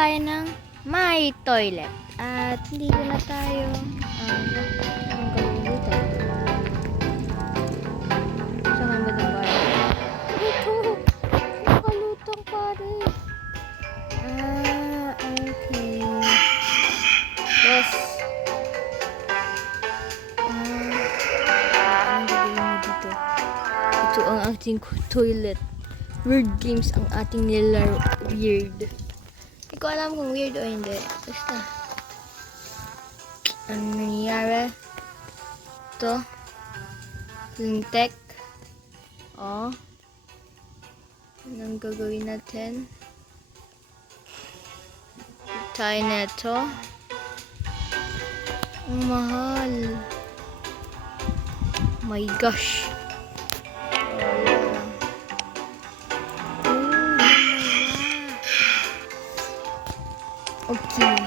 tayo ng my toilet. At dito na tayo. Anong gawin dito? Saan ba itong pare? Ito! Nakalutang pare. Okay. Yes. Anong gagawin mo dito? Ito ang ating toilet. Weird games ang ating nilaro. Weird. Hindi ko alam kung weird o hindi. Basta. Ano nangyayari? Ito. Lintek. Oh. Anong gagawin natin? Tayo na ito. Ang mahal. My gosh. Okay.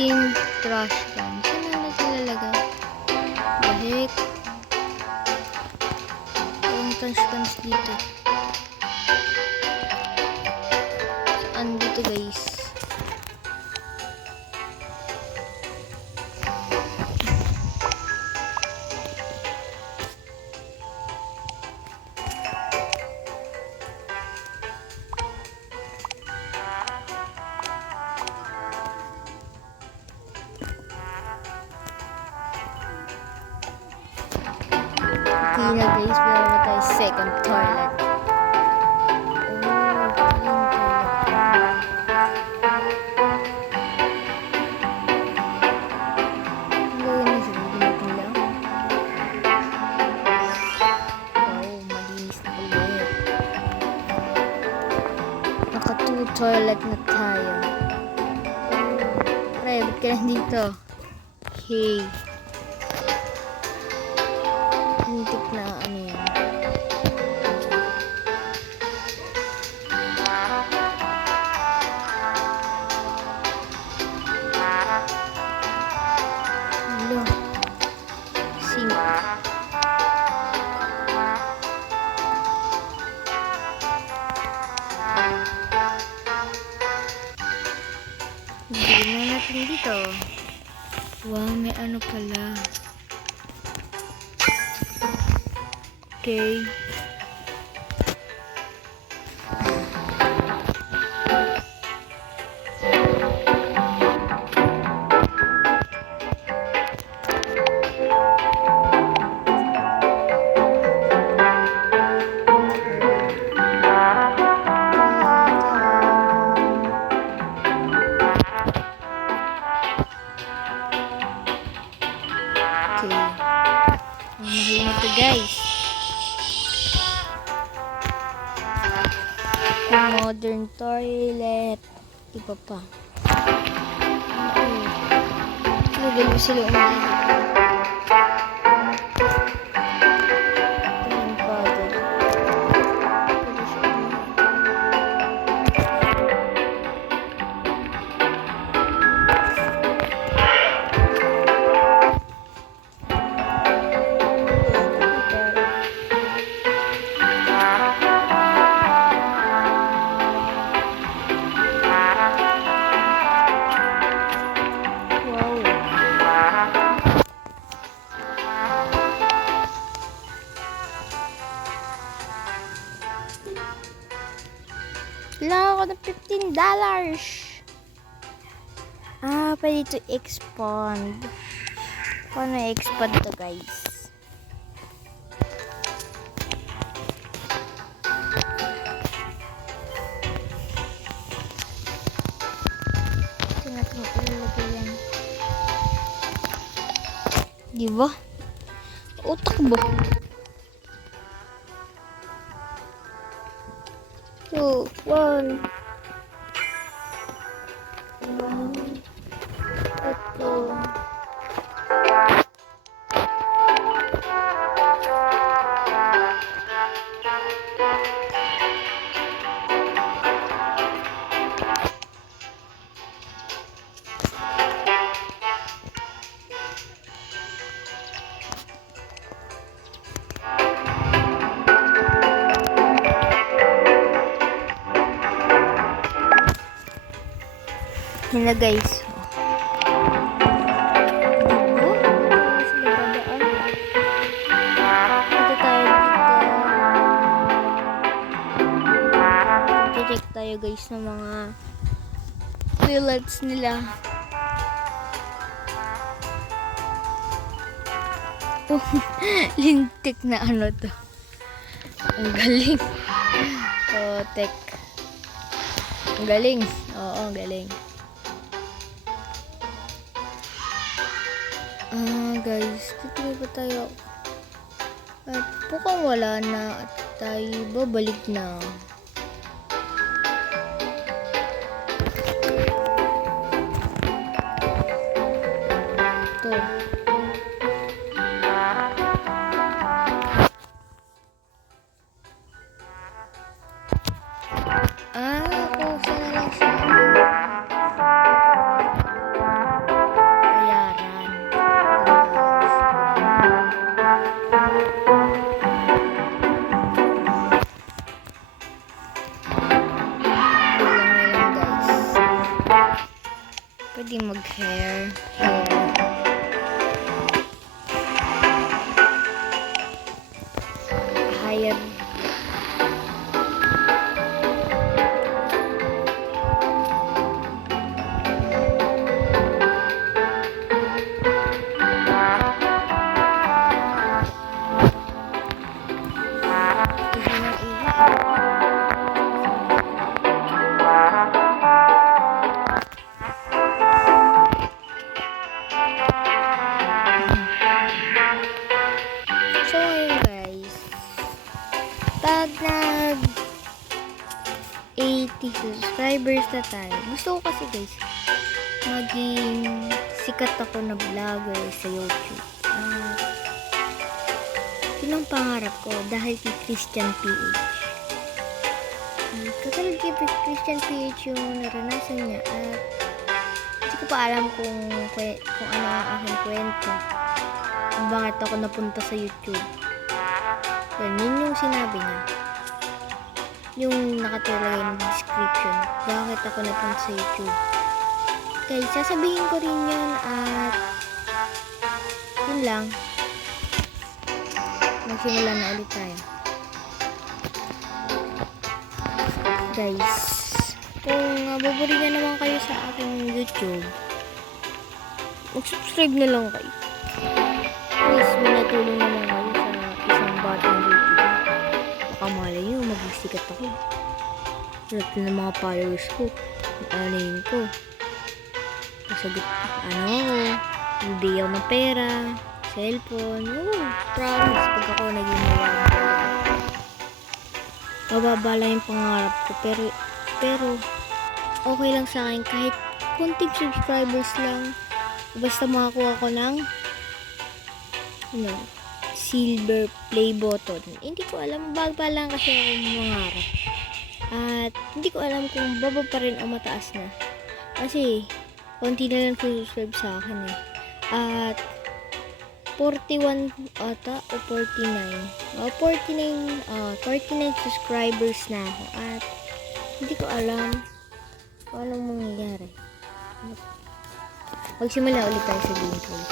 Yung trash can. Saan na natin lalagay? The heck? Yung trash cans dito. Saan dito guys? Okay na guys, meron na tayo second toilet. Toilet na tayo. Pre, ba't ka lang dito? Hey. Hintik na ano yan. Hello. Sing. Hindi na natin dito. Wow, may ano pala. Okay. Ang mahal na ito guys. Modern toilet. Iba pa. Nagalo sila umalit. Kailangan ko ng $15. Pwede ito expand. Paano expand to guys? Ito natin ilalagay yan. Diba? Utak ba? 2, 1. Yun na guys. Diba? Sila dadaan. Dito tayo dito. Check tayo guys ng mga billets nila. Oh, lintik na ano to. Ang galing. Oh, tek. Ang galing. Oo, ang galing. Guys, tutuloy ba tayo? At mukhang wala na at tayo babalik na. Ito. Kusa na lang siya. Bayaran. Lang guys. Pwede mag-hair. Hire. So ngayon guys, pag nag 80 subscribers na tayo, gusto ko kasi guys maging sikat ako na vlogger sa YouTube. Yun ang pangarap ko dahil kay Christian PH. Katulad kay Christian PH yung naranasan niya at hindi ko pa alam kung ano ang aking kwento. Kung bakit ako napunta sa YouTube. Yun yung sinabi niya. Yung nakatalagay ng description. Bakit ako napunta sa YouTube. Okay, sasabihin ko rin yun at yun lang. Magsimula na ulit tayo. Guys, kung babaringan naman kayo sa aking YouTube, mag-subscribe na lang kayo. Please, may natulong naman kayo sa isang batang YouTube. Baka malay nyo, mag-sikat ako. Lahat ng mga followers ko, alayin ko. Kasagot, hindi ako ng pera, cellphone, promise, pag ako naging mayaman. Mababa lang yung pangarap ko, pero okay lang sa akin kahit kunting subscribers lang. Basta makakuha ko ng silver play button. Hindi ko alam, bago lang kasi ako mangarap. At hindi ko alam kung baba pa rin o mataas na. Kasi konti na lang subscribe sa akin eh. At 41 ata o 49. 49 subscribers na ako. At hindi ko alam kung anong mangyayari. Magsimula ulit tayo sa gameplay.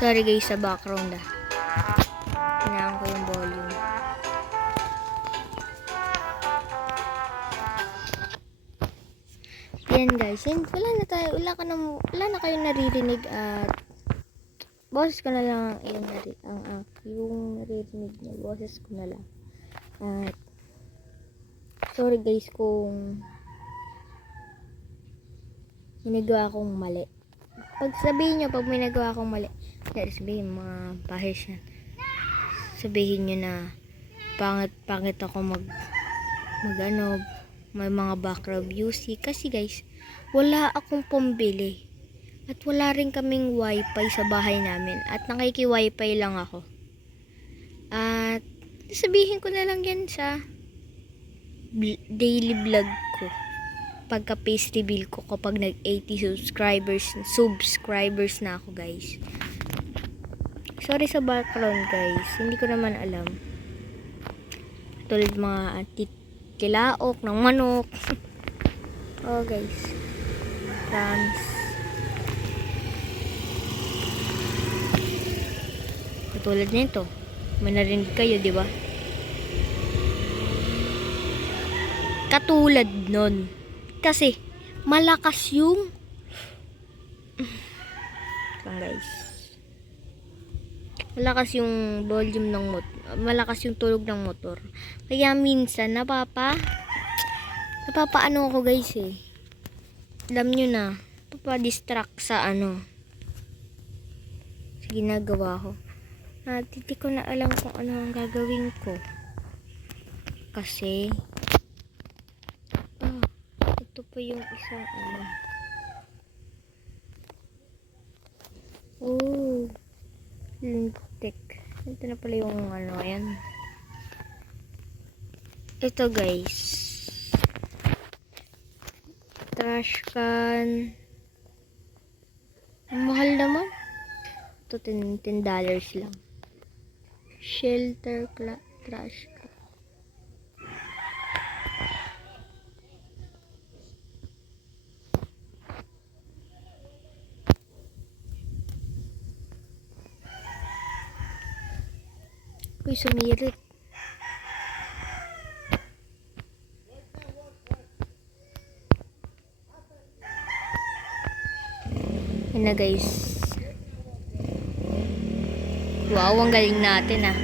Sorry guys sa background Hinaan ko yung volume. Yan guys, wala na kayong naririnig at boses ko na lang yung naririnig niya, boses ko na lang. At sorry guys kung may nagawa akong mali. Pag may nagawa akong mali, sabihin mga bahis yan. Sabihin nyo na pangit ako may mga background music. Kasi guys, wala akong pambili. At wala rin kaming wifi sa bahay namin. At nakiki-wifi lang ako. At sabihin ko na lang yan sa daily vlog ko. Pagka-face reveal ko kapag nag-80 subscribers na ako guys. Sorry sa background guys. Hindi ko naman alam. Tulad mga tilaok ng manok. Oh guys, promise. Katulad nito, may narinig kayo, di ba? Katulad nun. Kasi, malakas yung guys. Malakas yung volume ng motor. Malakas yung tulog ng motor. Kaya minsan, napapaano ako guys eh. Alam nyo na, napapa-distract sa sa ginagawa ko. At hindi ko na alam kung ano ang gagawin ko. Kasi, ito pa yung isang lintik. Ito na pala yung ayan. Ito guys. Trash can. Ang mahal naman. Ito $10 lang. Shelter trash can. Uy, sumirit. Yan na guys. Wow, ang galing natin ah.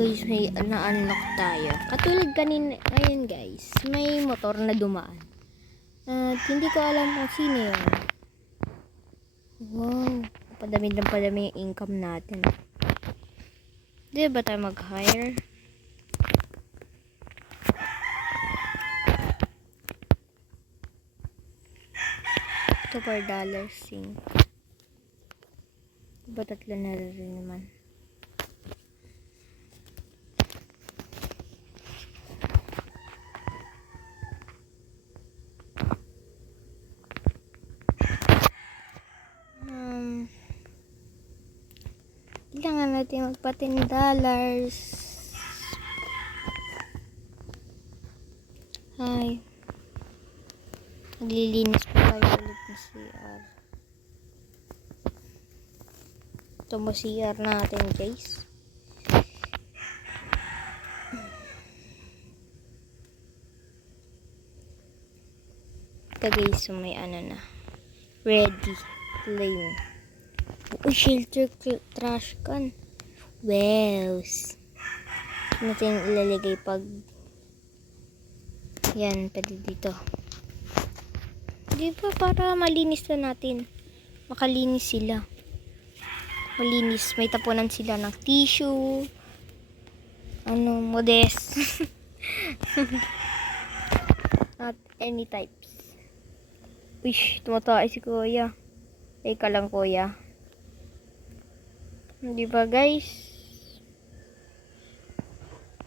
Guys, may na-unlock tayo. Katulad kanina, ayun guys, may motor na dumaan. At hindi ko alam kung sino yun. Wow, padami yung income natin. Di ba tayo mag-hire? Ito $4 sing. Diba 3 na rin naman? Kailangan natin magpa $10. Hi. Maglilinis pa tayo ulit ng CR. Ito mo CR natin guys. Ito guys, so may na. Ready. Flame. Uy, shelter trash can. Wow. Natin ilalagay pag yan, pwede dito. Di ba para malinis na natin? Makalinis sila. Malinis. May tapunan sila ng tissue. Modest. Not any types. Uy, tumatawa si kuya. Teka lang kuya. Di ba guys?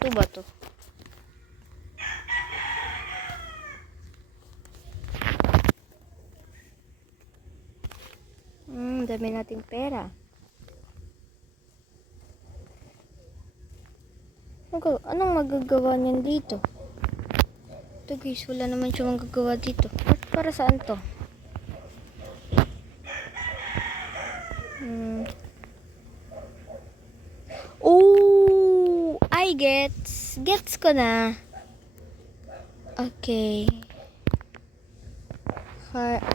Ito ba to? Dami nating pera. Anong magagawa niyan dito? Ito guys, wala naman siya magagawa dito. Para saan to? Oh, I gets ko na. Okay.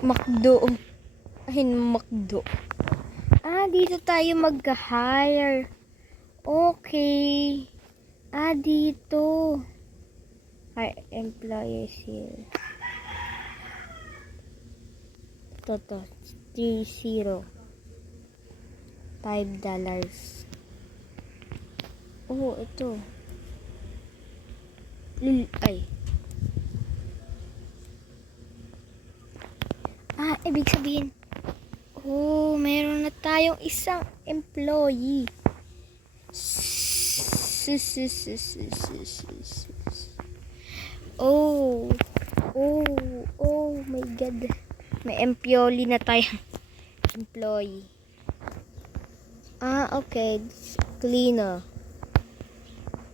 McDo. McDo. Dito tayo mag-hire. Okay. Dito. Hire employees here. Toto. 30. $5. Oh, ito. Ibig sabihin, meron na tayong isang employee. Oh, Oh, oh my God. May employee na tayo. Employee. Okay. Cleaner.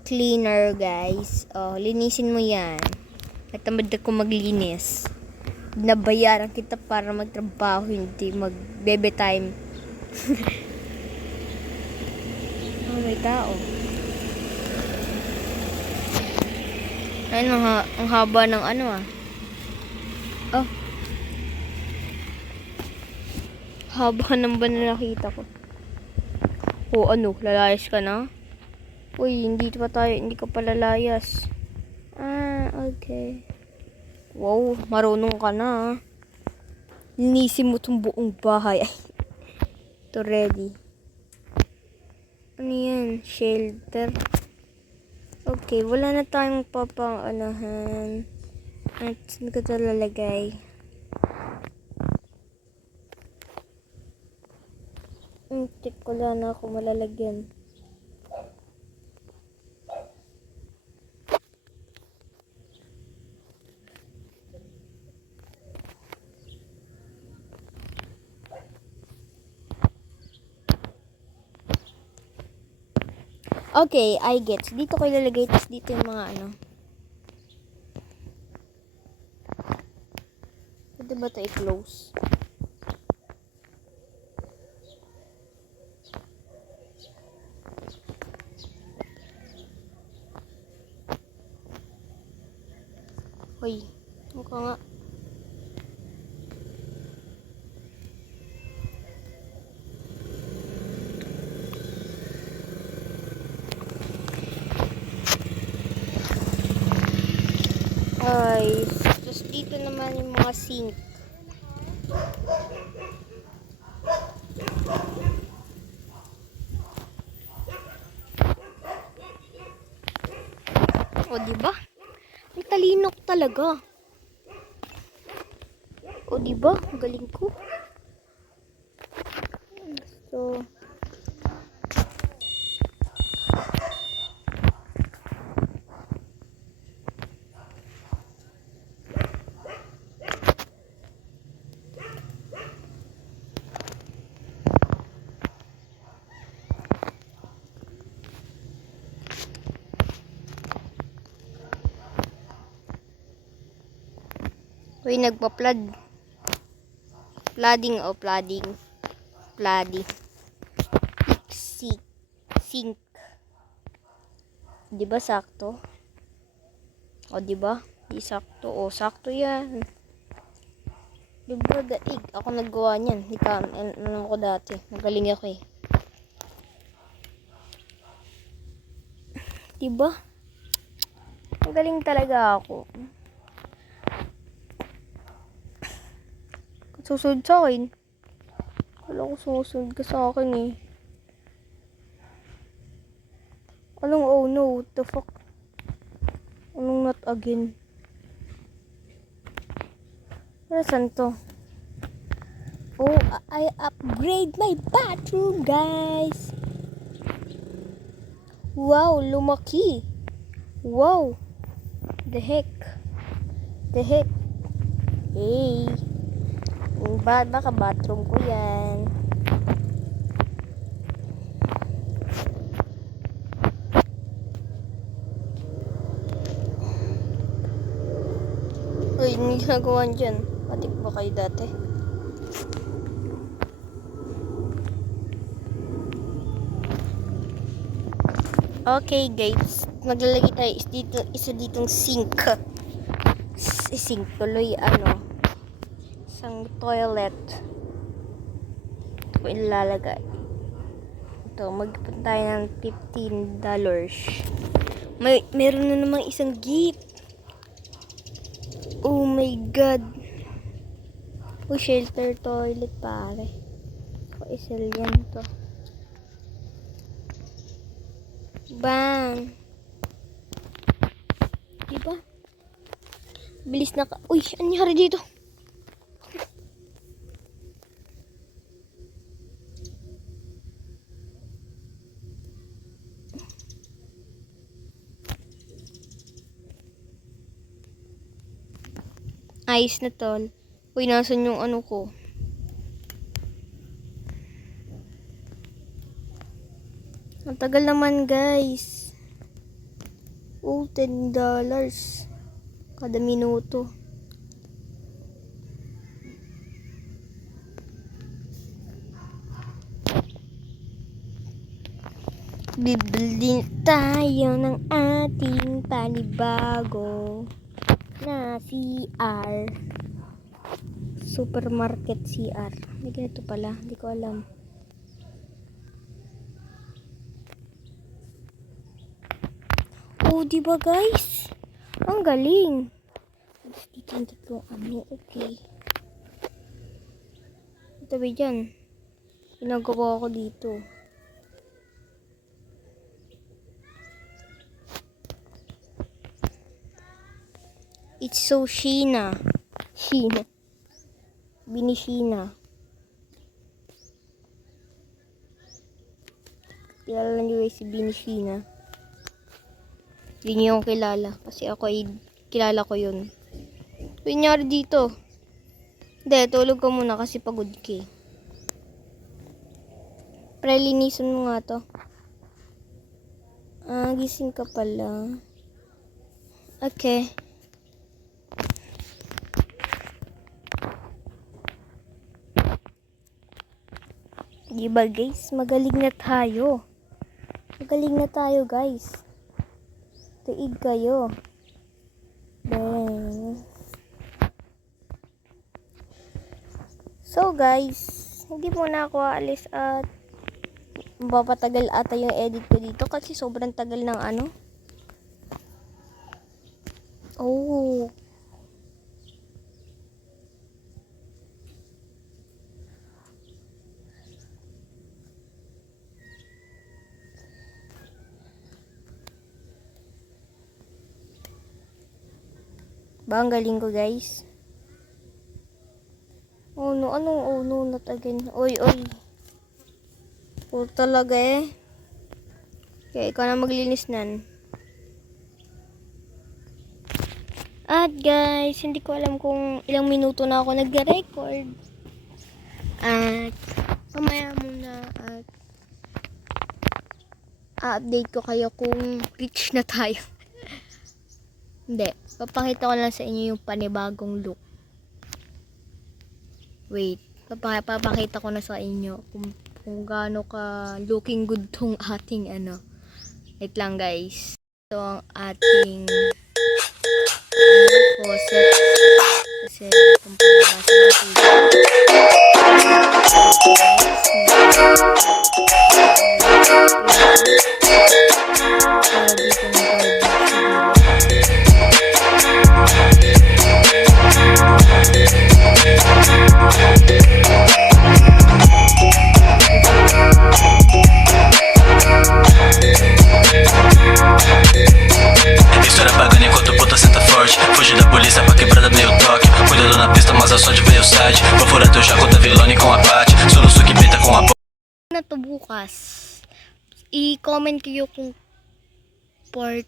Cleaner, guys. Oh, linisin mo yan. At tamad ako maglinis. Nabayaran kita para magtrabaho, hindi mag-bebe time. Oh, may tao. Ayun, ang haba ng ano ah. Oh. Haba ng ba na nakita ko. Oh, ano? Lalayas ka na? Uy, hindi ka pa lalayas. Okay. Wow, marunong ka na ah. Linisin mo tong buong bahay. Ay, ito ready. Ano yan? Shelter. Okay, wala na tayong papang-anahan. At saan ko ito lalagay? Tip ko lang na ako malalagyan. Okay, I get. Dito ko ilalagay, tapos dito yung mga ano. Pwede ba ito i-close? Hoy, mukha nga. Ay, tapos dito naman yung mga sink. O, diba? Ang talino ko talaga. O, diba? Ang galing ko. So, uy, nagpa-flood. Flooding o flooding. Flooding. Sink. Diba sakto? O, diba? Di sakto. O, sakto yan. Diba, daig. Ako naggawa niyan. Di ka, ano ko dati. Magaling ako eh. Diba? Magaling talaga ako. Susunod sa akin. Wala ko susunod ka sa akin eh. Anong oh no? What the fuck? Anong not again? Saan to? Oh, I upgrade my bathroom, guys. Wow, lumaki. Wow. The heck. Hey. Baka bathroom ko yan. Uy, hindi ginagawa dyan. Patik ba kayo dati? Okay guys, maglalagay tayo isa ditong sink. Sink tuloy isang toilet. Ito ko ilalagay. Ito, magpunta tayo ng $15. Meron na namang isang gift. Oh my God. Oh, shelter toilet pare. Ako isel yan to. Bang! Diba? Bilis na ka. Uy, ano nangyari dito? Ayos na tol. Uy, nasan yung ano ko? Ang tagal naman guys. Oh, $10 kada minuto. Bibili tayo ng ating panibago na CR. Supermarket CR. May ganito pala. Hindi ko alam. Oh, diba guys? Ang galing. Dito yung tatlong ano. Okay. Tabi dyan. Ginagawa ko dito. It's so Sheena. Sheena. Bini Sheena. Kilala niyo guys si Bini Sheena. Hindi niyo yung kilala. Kasi ako ay kilala ko yun. Kunyari dito. Hindi, tulog ka muna kasi pagod ka. Prelinisan mo nga to. Ah, gising ka pala. Okay. Diba guys? Magaling na tayo. Magaling na tayo guys. Tuig kayo. Then. So guys, hindi muna ako aalis at mapapatagal ata yung edit ko dito kasi sobrang tagal ng ano. Oh. Ba, ang galing ko guys. Oh no, anong oh no, not again. Oy, oy. Oh, talaga eh. Kaya ikaw na maglinis nan. At guys, hindi ko alam kung ilang minuto na ako nagre-record. At mamaya muna at update ko kayo kung reach na tayo. Hindi, papakita ko lang sa inyo yung panibagong look. Wait, papakita ko na sa inyo kung gaano ka looking good tong ating ano. Wait lang guys. Ito ang ating faucet. Kasi itong palabas ng na to bukas. I-comment kayo kung part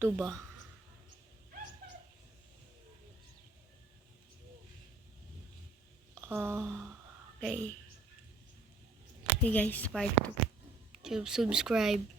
2 ba. Okay. Okay guys, part 2. Subscribe.